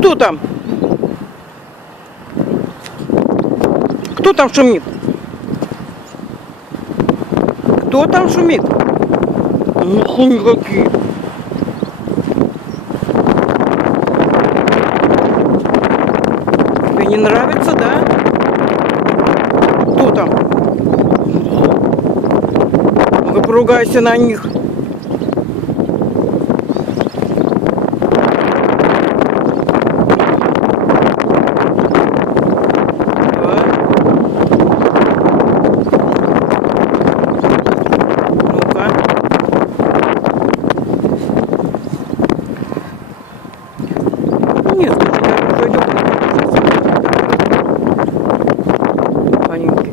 Кто там? Кто там шумит? Кто там шумит? Ух, они какие. Тебе не нравится, да? Кто там? Ну-ка, поругайся на них. Нет, слушай, пойдем. Понятные.